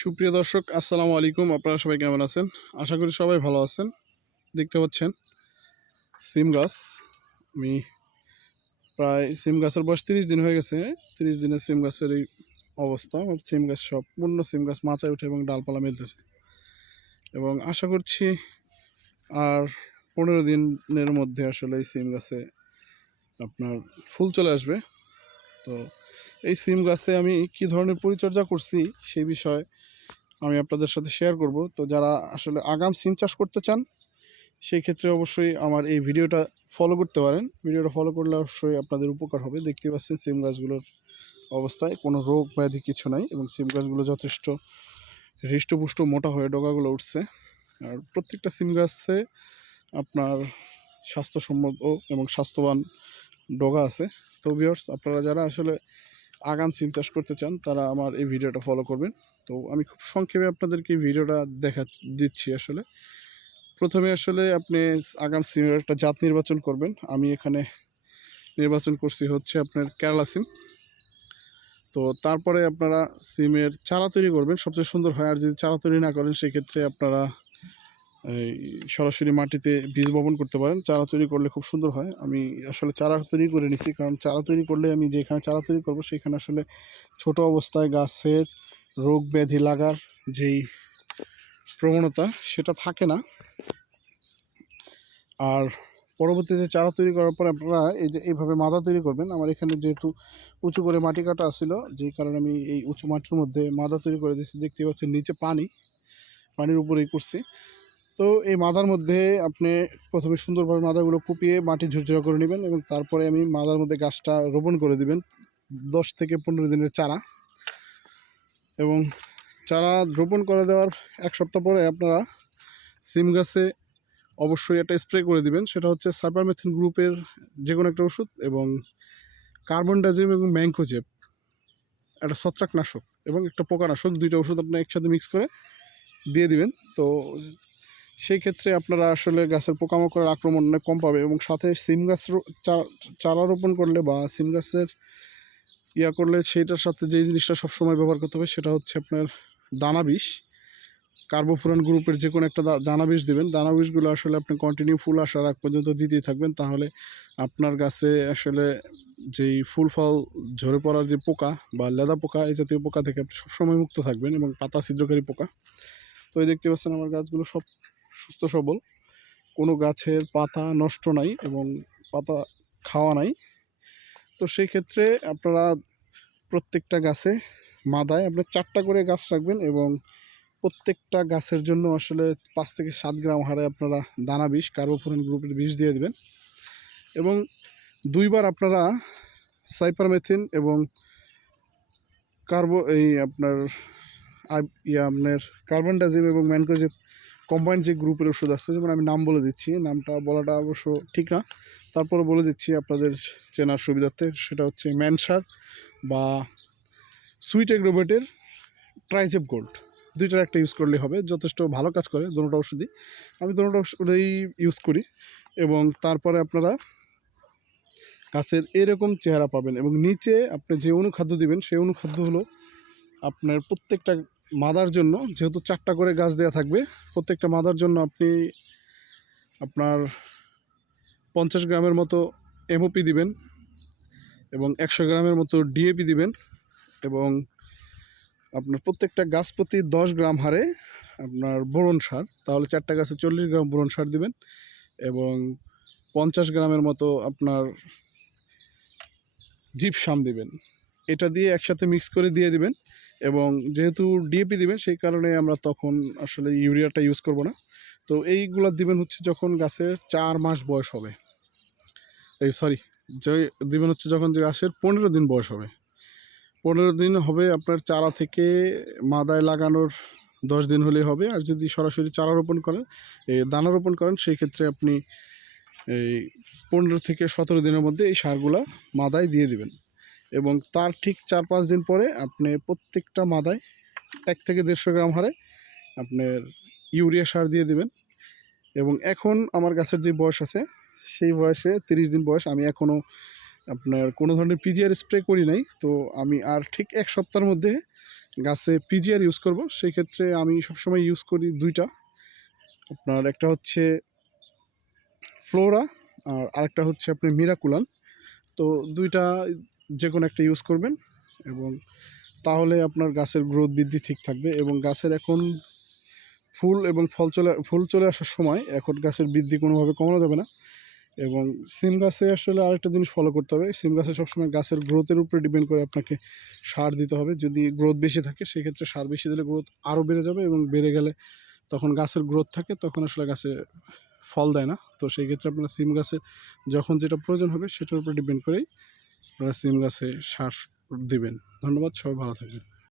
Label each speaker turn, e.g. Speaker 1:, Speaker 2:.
Speaker 1: সুপ্রিয় দর্শক, আসসালামু আলাইকুম। আপনারা সবাই কেমন আছেন? আশা করি সবাই ভালো আছেন। দেখতে পাচ্ছেন, সিম গাছ। আমি প্রায় সিম গাছের বয়স তিরিশ দিন হয়ে গেছে। তিরিশ দিনের সিম গাছের এই অবস্থা। আমার সিম গাছ সব পূর্ণ সিম গাছ মাচায় উঠে এবং ডালপালা মেলতেছে। এবং আশা করছি আর পনেরো দিনের মধ্যে আসলে এই সিম গাছে আপনার ফুল চলে আসবে। তো এই সিম গাছে আমি কি ধরনের পরিচর্যা করছি সেই বিষয়ে আমি আপনাদের সাথে শেয়ার করব। তো যারা আসলে আগাম সিম চাষ করতে চান, সেই ক্ষেত্রে অবশ্যই আমার এই ভিডিওটা ফলো করতে পারেন। ভিডিওটা ফলো করলে অবশ্যই আপনাদের উপকার হবে। দেখতে পাচ্ছেন সিম গাছগুলোর অবস্থায় কোনো রোগ ব্যাধি কিছু নাই এবং সিম গাছগুলো যথেষ্ট হৃষ্টপুষ্ট, মোটা হয়ে ডগাগুলো উঠছে। আর প্রত্যেকটা সিম গাছে আপনার স্বাস্থ্যসম্মত এবং স্বাস্থ্যবান ডগা আছে। তো ভিউয়ার্স আপনারা যারা আসলে আগাম সিম চাষ করতে চান, তারা আমার এই ভিডিওটা ফলো করবেন। তো আমি খুব সংক্ষেপে আপনাদেরকে এই ভিডিওটা দেখা, দিচ্ছি আসলে। প্রথমে আসলে আপনি আগাম সিমের একটা জাত নির্বাচন করবেন। আমি এখানে নির্বাচন করছি হচ্ছে আপনার কেরালা সিম। তো তারপরে আপনারা সিমের চারা তৈরি করবেন। সবচেয়ে সুন্দর হয় আর যদি চারা তৈরি না করেন, সেক্ষেত্রে আপনারা সরাসরি মাটিতে বীজ বপন করতে পারেন। চারা তৈরি করলে খুব সুন্দর হয়। আমি আসলে চারা তৈরি করে নিছি, কারণ চারা তৈরি করলে আমি যেখানে চারা তৈরি করব সেখানে আসলে ছোট অবস্থায় গাছের রোগ ব্যাধি লাগার যেই প্রবণতা সেটা থাকে না। আর পরবর্তীতে চারা তৈরি করার পর আপনারা এই যে এইভাবে মাদা তৈরি করবেন। আমার এখানে যেহেতু উঁচু করে মাটি কাটা ছিল যেই কারণে আমি এই উঁচু মাটির মধ্যে মাদা তৈরি করে দিচ্ছি দেখতে পাচ্ছি নিচে পানি, পানির উপরেই করছি তো এই মাদার মধ্যে আপনি প্রথমে সুন্দরভাবে মাদাগুলো কুপিয়ে মাটি ঝুরঝুরা করে নেবেন এবং তারপরে আমি মাদার মধ্যে গাছটা রোপণ করে দিবেন দশ থেকে পনেরো দিনের চারা। এবং চারা রোপণ করে দেওয়ার এক সপ্তাহ পরে আপনারা সিম গাছে অবশ্যই একটা স্প্রে করে দিবেন। সেটা হচ্ছে সাইপারমেথিন গ্রুপের যে কোনো একটা ওষুধ এবং কার্বন ডাইজিম এবং ম্যাংকোজেব একটা ছত্রাকনাশক এবং একটা পোকানাশক, দুইটা ওষুধ আপনি একসাথে মিক্স করে দিয়ে দিবেন। তো সেই ক্ষেত্রে আপনারা আসলে গাছের পোকামাকড়ের আক্রমণ অনেক কম পাবে এবং সাথে সিম গাছ চারা রোপণ করলে বা সিম গাছের ইয়া করলে সেটার সাথে যেই জিনিসটা সবসময় ব্যবহার করতে হবে সেটা হচ্ছে আপনার দানা বিষ। কার্বোফুরান গ্রুপের যে কোনো একটা দানা বিষ দেবেন। দানা বিষগুলো আসলে আপনি কন্টিনিউ ফুল আসার আগ পর্যন্ত দিতেই থাকবেন। তাহলে আপনার গাছে আসলে যেই ফুল ফল ঝরে পড়ার যে পোকা বা লেদা পোকা, এই জাতীয় পোকা থেকে আপনি সবসময় মুক্ত থাকবেন এবং পাতা ছিদ্রকারী পোকা। তো এই দেখতে পাচ্ছেন আমার গাছগুলো সব সুস্থ সবল। কোনো গাছের পাতা নষ্ট নাই এবং পাতা খাওয়া নাই। তো সেই ক্ষেত্রে আপনারা প্রত্যেকটা গাছে মাদায় আপনার চারটা করে গাছ রাখবেন এবং প্রত্যেকটা গাছের জন্য আসলে পাঁচ থেকে সাত গ্রাম হারে আপনারা দানা বিষ, কার্বোফোরেন গ্রুপের বিষ দিয়ে দেবেন। এবং দুইবার আপনারা সাইপারমেথিন এবং কার্বো এই আপনার ইয়া আপনার কার্বন ডাইজিম এবং ম্যানকোজিম কম্বাইন্ড যে গ্রুপের ওষুধ আছে, যেমন আমি নাম বলে দিচ্ছি, নামটা বলাটা অবশ্য ঠিক না। তারপরে বলে দিচ্ছি আপনাদের চেনার সুবিধার্থে, সেটা হচ্ছে ম্যানসার বা সুইট এগ্রোবেটের ট্রাইজেপ গোল্ড দুইটার একটা ইউজ করলে হবে, যথেষ্ট ভালো কাজ করে দুটোটা ওষুধই। আমি দুটোটা ওষুধই ইউজ করি এবং তারপরে আপনারা গাছের এরকম চেহারা পাবেন এবং নিচে আপনি যে অনুখাদ্য দিবেন, সেই অনুখাদ্য হলো আপনার প্রত্যেকটা মাদার জন্য, যেহেতু চারটা করে গাছ দেওয়া থাকবে, প্রত্যেকটা মাদার জন্য আপনি আপনার পঞ্চাশ গ্রামের মতো এমওপি দিবেন এবং একশো গ্রামের মতো ডিএপি দিবেন এবং আপনার প্রত্যেকটা গাছ প্রতি দশ গ্রাম হারে আপনার বোরন সার, তাহলে চারটা গাছে চল্লিশ গ্রাম বোরন সার দিবেন এবং পঞ্চাশ গ্রামের মতো আপনার জিপসাম দিবেন। এটা দিয়ে একসাথে মিক্স করে দিয়ে দিবেন। এবং যেহেতু ডিএপি দিবেন, সেই কারণে আমরা তখন আসলে ইউরিয়াটা ইউজ করব না। তো এইগুলো দিবেন হচ্ছে যখন গাছের চার মাস বয়স হবে। এই সরি যে দিবেন হচ্ছে যখন যে গাছের পনেরো দিন বয়স হবে। পনেরো দিন হবে আপনার চারা থেকে মাদায় লাগানোর দশ দিন হলেই হবে। আর যদি সরাসরি চারা রোপণ করেন দানা রোপণ করেন, সেই ক্ষেত্রে আপনি এই পনেরো থেকে সতেরো দিনের মধ্যে এই সারগুলা মাদায় দিয়ে দিবেন। এবং তার ঠিক চার পাঁচ দিন পরে আপনি প্রত্যেকটা মাদায় এক থেকে দেড়শো গ্রাম হারে আপনার ইউরিয়া সার দিয়ে দিবেন। এবং এখন আমার গাছের যে বয়স আছে, সেই বয়সে তিরিশ দিন বয়স আমি এখনও আপনার কোনো ধরনের পিজিআর স্প্রে করি নাই। তো আমি আর ঠিক এক সপ্তাহের মধ্যে গাছে পিজিআর ইউজ করব। সেই ক্ষেত্রে আমি সবসময় ইউজ করি দুইটা। আপনার একটা হচ্ছে ফ্লোরা আর আরেকটা হচ্ছে আপনি মিরাকুলান তো দুইটা যে কোনো একটা ইউজ করবেন এবং তাহলে আপনার গাছের গ্রোথ বৃদ্ধি ঠিক থাকবে এবং গাছের এখন ফুল এবং ফল চলে, ফুল চলে আসার সময় এখন গাছের বৃদ্ধি কোনোভাবে কমানো যাবে না এবং সিম গাছে আসলে আরেকটা জিনিস ফলো করতে হবে। সিম গাছে সবসময় গাছের গ্রোথের উপরে ডিপেন্ড করে আপনাকে সার দিতে হবে। যদি গ্রোথ বেশি থাকে সেক্ষেত্রে সার বেশি দিলে গ্রোথ আরও বেড়ে যাবে এবং বেড়ে গেলে তখন গাছের গ্রোথ থাকে তখন আসলে গাছে ফল দেয় না। তো সেই ক্ষেত্রে আপনার সিম গাছে যখন যেটা প্রয়োজন হবে সেটার উপর ডিপেন্ড করেই আপনারা সিম গাছে সার দেবেন। ধন্যবাদ সবাই ভালো থাকবেন।